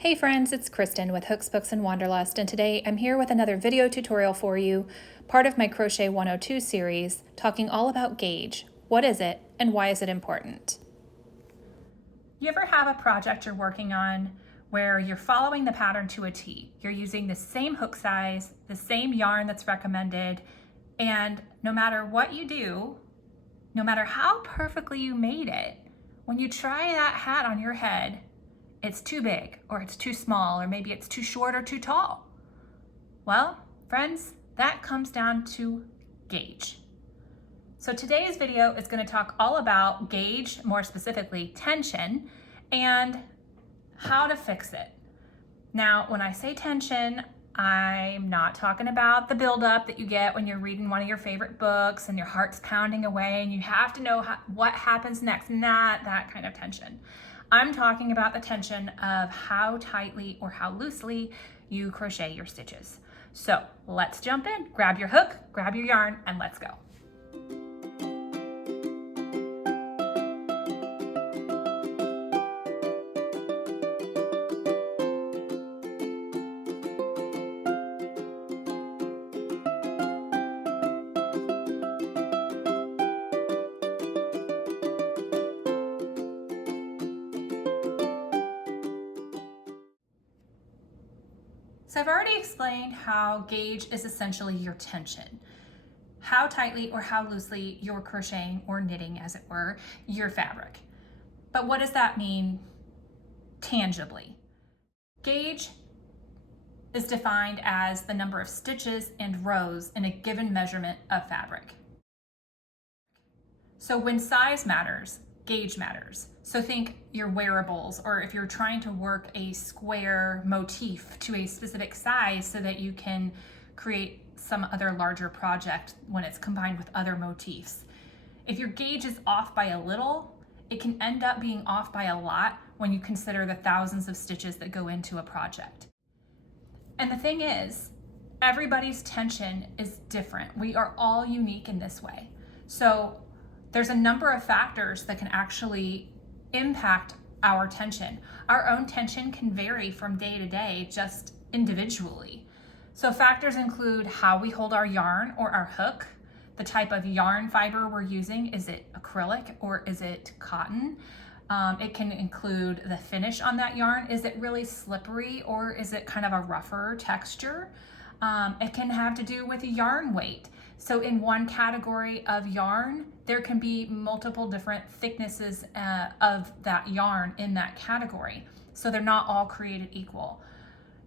Hey friends, it's Kristen with Hooks, Books, and Wanderlust, and today I'm here with another video tutorial for you, part of my Crochet 102 series, talking all about gauge. What is it, and why is it important? You ever have a project you're working on where you're following the pattern to a T? You're using the same hook size, the same yarn that's recommended, and no matter what you do, no matter how perfectly you made it, when you try that hat on your head, it's too big, or it's too small, or maybe it's too short or too tall. Well, friends, that comes down to gauge. So today's video is going to talk all about gauge, more specifically tension, and how to fix it. Now, when I say tension, I'm not talking about the buildup that you get when you're reading one of your favorite books and your heart's pounding away and you have to know what happens next, not that kind of tension. I'm talking about the tension of how tightly or how loosely you crochet your stitches. So let's jump in. Grab your hook, grab your yarn, and let's go. So I've already explained how gauge is essentially your tension. How tightly or how loosely you're crocheting or knitting, as it were, your fabric. But what does that mean tangibly? Gauge is defined as the number of stitches and rows in a given measurement of fabric. So when size matters, gauge matters. So think your wearables, or if you're trying to work a square motif to a specific size so that you can create some other larger project when it's combined with other motifs. If your gauge is off by a little, it can end up being off by a lot when you consider the thousands of stitches that go into a project. And the thing is, everybody's tension is different. We are all unique in this way. So there's a number of factors that can actually impact our tension. Our own tension can vary from day to day, just individually. So factors include how we hold our yarn or our hook, the type of yarn fiber we're using. Is it acrylic or is it cotton? It can include the finish on that yarn. Is it really slippery or is it kind of a rougher texture? It can have to do with yarn weight. So in one category of yarn, there can be multiple different thicknesses of that yarn in that category. So they're not all created equal.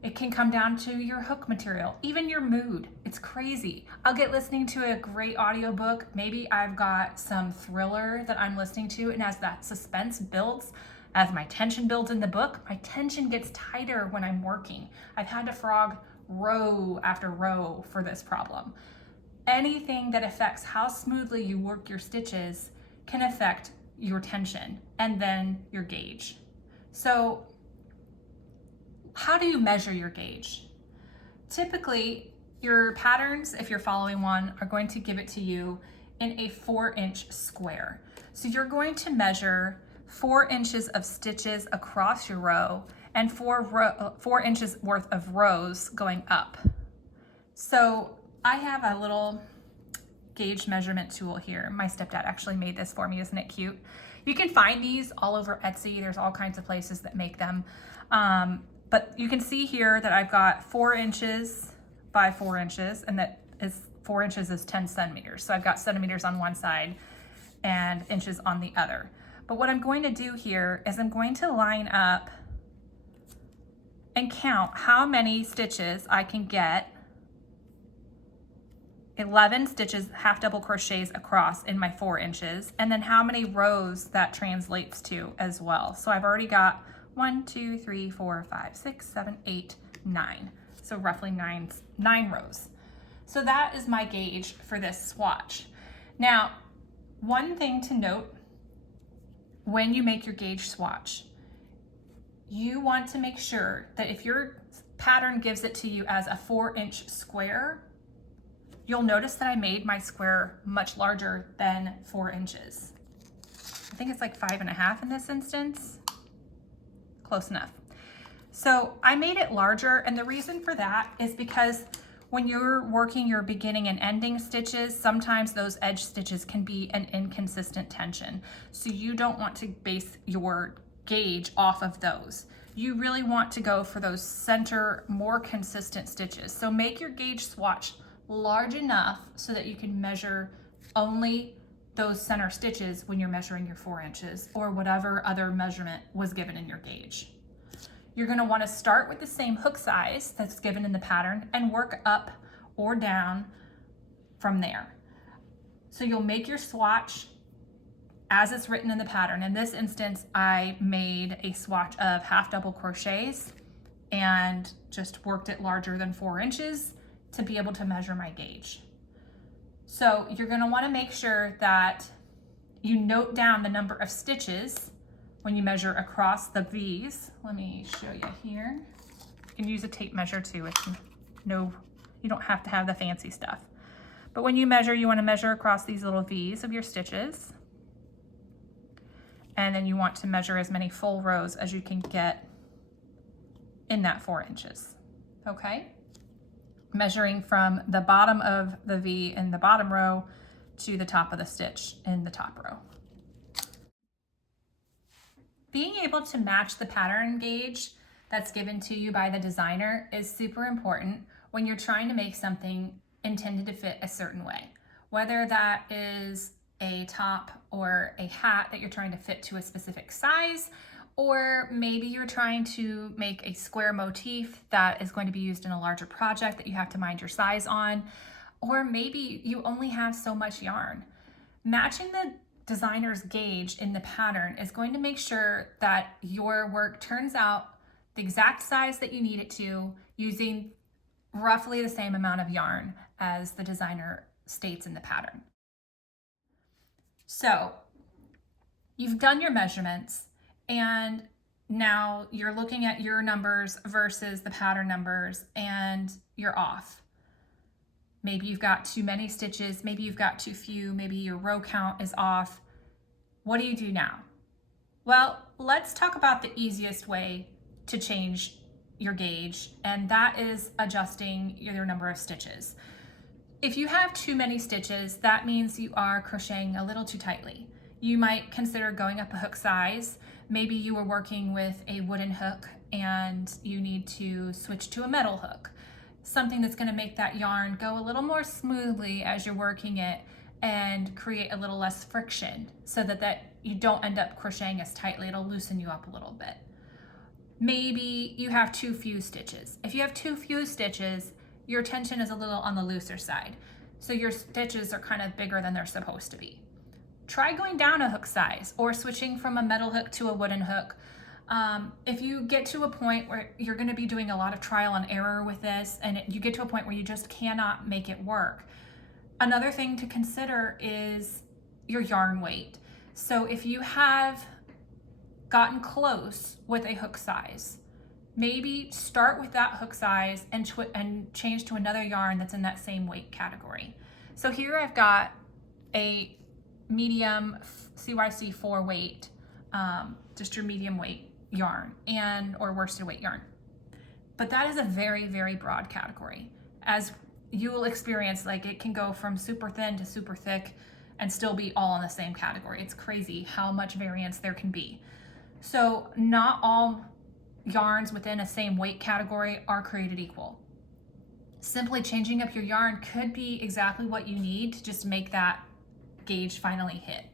It can come down to your hook material, even your mood. It's crazy. I'll get listening to a great audiobook. Maybe I've got some thriller that I'm listening to, and as that suspense builds, as my tension builds in the book, my tension gets tighter when I'm working. I've had to frog row after row for this problem. Anything that affects how smoothly you work your stitches can affect your tension and then your gauge. So how do you measure your gauge? Typically, your patterns, if you're following one, are going to give it to you in a 4-inch square. So you're going to measure 4 inches of stitches across your row and 4 inches worth of rows going up. So I have a little gauge measurement tool here. My stepdad actually made this for me. Isn't it cute? You can find these all over Etsy. There's all kinds of places that make them. But you can see here that I've got 4 inches by 4 inches, and that is 4 inches is 10 centimeters. So I've got centimeters on one side and inches on the other. But what I'm going to do here is I'm going to line up and count how many stitches I can get. 11 stitches, half double crochets across in my 4 inches, and then how many rows that translates to as well. So I've already got 1, 2, 3, 4, 5, 6, 7, 8, 9. So roughly nine rows. So that is my gauge for this swatch. Now, one thing to note when you make your gauge swatch, you want to make sure that if your pattern gives it to you as a 4-inch square, you'll notice that I made my square much larger than 4 inches. I think it's like 5.5 in this instance. Close enough. So I made it larger, and the reason for that is because when you're working your beginning and ending stitches, sometimes those edge stitches can be an inconsistent tension. So you don't want to base your gauge off of those. You really want to go for those center, more consistent stitches. So make your gauge swatch large enough so that you can measure only those center stitches when you're measuring your 4 inches or whatever other measurement was given in your gauge. You're going to want to start with the same hook size that's given in the pattern and work up or down from there. So you'll make your swatch as it's written in the pattern. In this instance, I made a swatch of half double crochets and just worked it larger than 4 inches to be able to measure my gauge. So you're going to want to make sure that you note down the number of stitches when you measure across the V's. Let me show you here. You can use a tape measure too. You don't have to have the fancy stuff. But when you measure, you want to measure across these little V's of your stitches. And then you want to measure as many full rows as you can get in that 4 inches. Okay? Measuring from the bottom of the V in the bottom row to the top of the stitch in the top row. Being able to match the pattern gauge that's given to you by the designer is super important when you're trying to make something intended to fit a certain way. Whether that is a top or a hat that you're trying to fit to a specific size, or maybe you're trying to make a square motif that is going to be used in a larger project that you have to mind your size on, or maybe you only have so much yarn. Matching the designer's gauge in the pattern is going to make sure that your work turns out the exact size that you need it to, using roughly the same amount of yarn as the designer states in the pattern. So you've done your measurements, and now you're looking at your numbers versus the pattern numbers, and you're off. Maybe you've got too many stitches, maybe you've got too few, maybe your row count is off. What do you do now? Well, let's talk about the easiest way to change your gauge, and that is adjusting your number of stitches. If you have too many stitches, that means you are crocheting a little too tightly. You might consider going up a hook size. Maybe you were working with a wooden hook and you need to switch to a metal hook. Something that's going to make that yarn go a little more smoothly as you're working it and create a little less friction so that you don't end up crocheting as tightly. It'll loosen you up a little bit. Maybe you have too few stitches. If you have too few stitches, your tension is a little on the looser side. So your stitches are kind of bigger than they're supposed to be. Try going down a hook size or switching from a metal hook to a wooden hook. If you get to a point where you're going to be doing a lot of trial and error with this, and you get to a point where you just cannot make it work, another thing to consider is your yarn weight. So if you have gotten close with a hook size, maybe start with that hook size and change to another yarn that's in that same weight category. So here I've got a medium CYC 4 weight, just your medium weight yarn or worsted weight yarn. But that is a very, very broad category. As you will experience, like, it can go from super thin to super thick and still be all in the same category. It's crazy how much variance there can be. So not all yarns within a same weight category are created equal. Simply changing up your yarn could be exactly what you need to just make that gauge finally hit.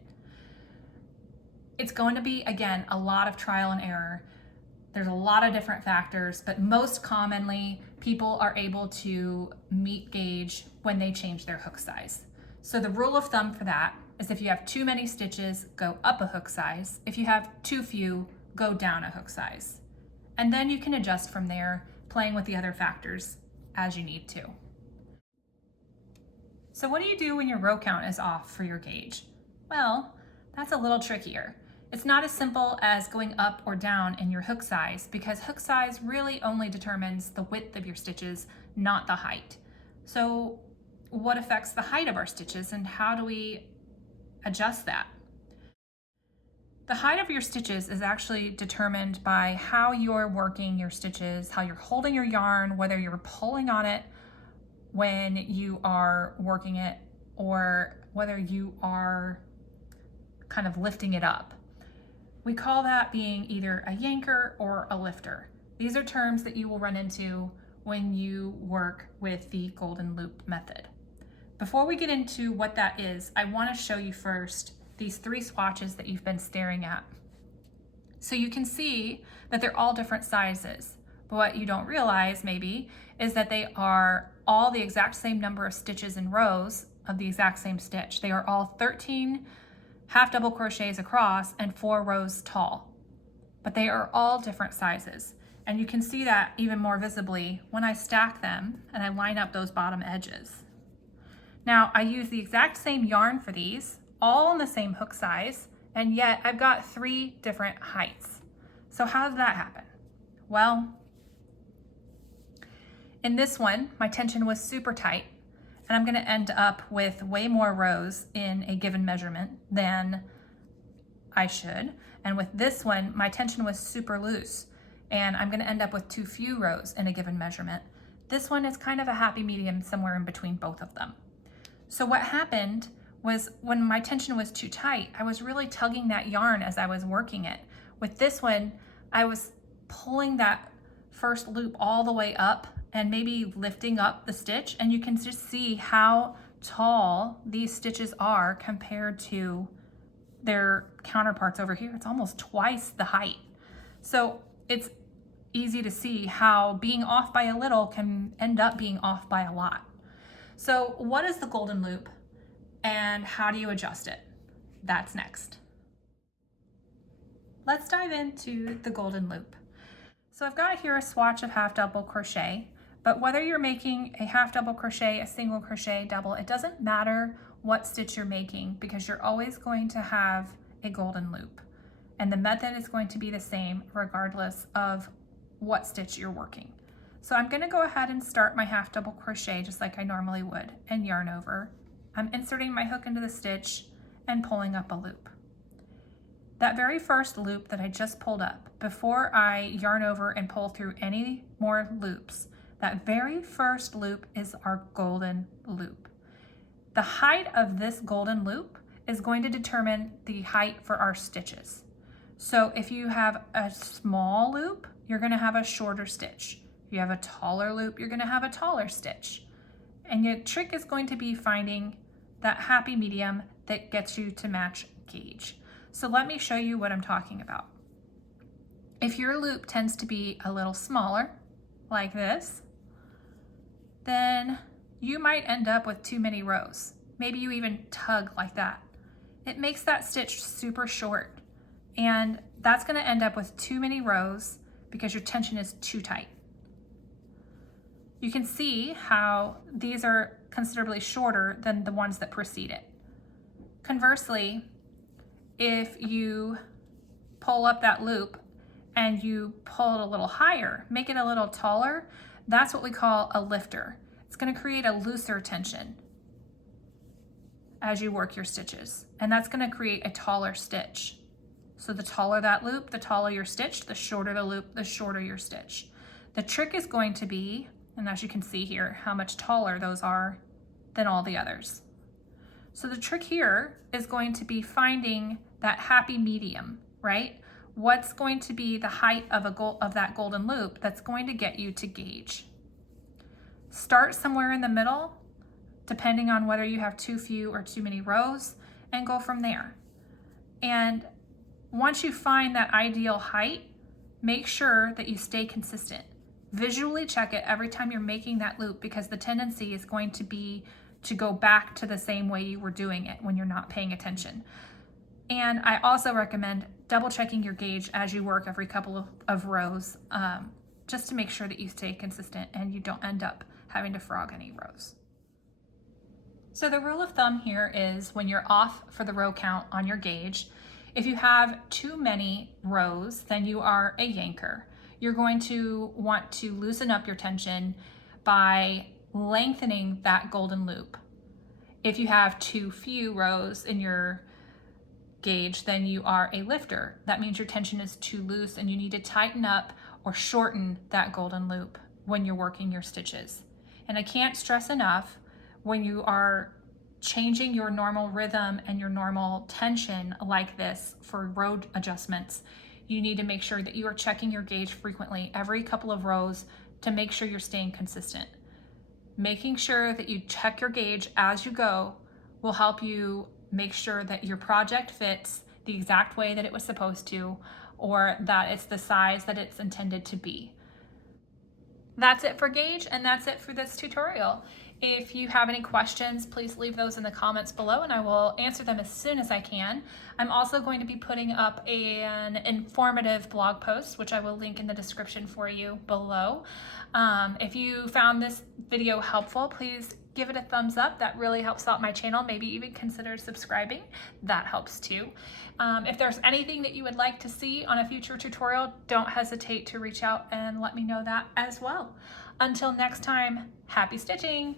It's going to be, again, a lot of trial and error. There's a lot of different factors, but most commonly people are able to meet gauge when they change their hook size. So the rule of thumb for that is if you have too many stitches, go up a hook size. If you have too few, go down a hook size. And then you can adjust from there, playing with the other factors as you need to. So what do you do when your row count is off for your gauge? Well, that's a little trickier. It's not as simple as going up or down in your hook size, because hook size really only determines the width of your stitches, not the height. So what affects the height of our stitches, and how do we adjust that? The height of your stitches is actually determined by how you're working your stitches, how you're holding your yarn, whether you're pulling on it when you are working it, or whether you are kind of lifting it up. We call that being either a yanker or a lifter. These are terms that you will run into when you work with the golden loop method. Before we get into what that is, I want to show you first these 3 swatches that you've been staring at. So you can see that they're all different sizes, but what you don't realize maybe is that they are all the exact same number of stitches in rows of the exact same stitch. They are all 13 half double crochets across and 4 rows tall, but they are all different sizes. And you can see that even more visibly when I stack them and I line up those bottom edges. Now I use the exact same yarn for these, all in the same hook size, and yet I've got 3 different heights. So how did that happen? Well, in this one, my tension was super tight, and I'm gonna end up with way more rows in a given measurement than I should. And with this one, my tension was super loose, and I'm gonna end up with too few rows in a given measurement. This one is kind of a happy medium somewhere in between both of them. So what happened was when my tension was too tight, I was really tugging that yarn as I was working it. With this one, I was pulling that first loop all the way up and maybe lifting up the stitch, and you can just see how tall these stitches are compared to their counterparts over here. It's almost twice the height. So it's easy to see how being off by a little can end up being off by a lot. So what is the golden loop? And how do you adjust it? That's next. Let's dive into the golden loop. So I've got here a swatch of half double crochet, but whether you're making a half double crochet, a single crochet, double, it doesn't matter what stitch you're making because you're always going to have a golden loop. And the method is going to be the same regardless of what stitch you're working. So I'm going to go ahead and start my half double crochet just like I normally would and yarn over. I'm inserting my hook into the stitch and pulling up a loop. That very first loop that I just pulled up, before I yarn over and pull through any more loops, that very first loop is our golden loop. The height of this golden loop is going to determine the height for our stitches. So if you have a small loop, you're going to have a shorter stitch. If you have a taller loop, you're going to have a taller stitch. And your trick is going to be finding that happy medium that gets you to match gauge. So let me show you what I'm talking about. If your loop tends to be a little smaller, like this, then you might end up with too many rows. Maybe you even tug like that. It makes that stitch super short, and that's going to end up with too many rows because your tension is too tight. You can see how these are considerably shorter than the ones that precede it. Conversely, if you pull up that loop and you pull it a little higher, make it a little taller, that's what we call a lifter. It's going to create a looser tension as you work your stitches, and that's going to create a taller stitch. So the taller that loop, the taller your stitch, the shorter the loop, the shorter your stitch. The trick is going to be, and as you can see here, how much taller those are than all the others. So the trick here is going to be finding that happy medium, right? What's going to be the height of that golden loop that's going to get you to gauge. Start somewhere in the middle, depending on whether you have too few or too many rows, and go from there. And once you find that ideal height, make sure that you stay consistent. Visually check it every time you're making that loop, because the tendency is going to be to go back to the same way you were doing it when you're not paying attention. And I also recommend double checking your gauge as you work every couple of rows, just to make sure that you stay consistent and you don't end up having to frog any rows. So the rule of thumb here is when you're off for the row count on your gauge, if you have too many rows, then you are a yanker. You're going to want to loosen up your tension by lengthening that golden loop. If you have too few rows in your gauge, then you are a lifter. That means your tension is too loose and you need to tighten up or shorten that golden loop when you're working your stitches. And I can't stress enough, when you are changing your normal rhythm and your normal tension like this for row adjustments, you need to make sure that you are checking your gauge frequently, every couple of rows, to make sure you're staying consistent. Making sure that you check your gauge as you go will help you make sure that your project fits the exact way that it was supposed to, or that it's the size that it's intended to be. That's it for gauge, and that's it for this tutorial. If you have any questions, please leave those in the comments below and I will answer them as soon as I can. I'm also going to be putting up an informative blog post, which I will link in the description for you below. If you found this video helpful, please give it a thumbs up. That really helps out my channel. Maybe even consider subscribing. That helps too. If there's anything that you would like to see on a future tutorial, don't hesitate to reach out and let me know that as well. Until next time, happy stitching!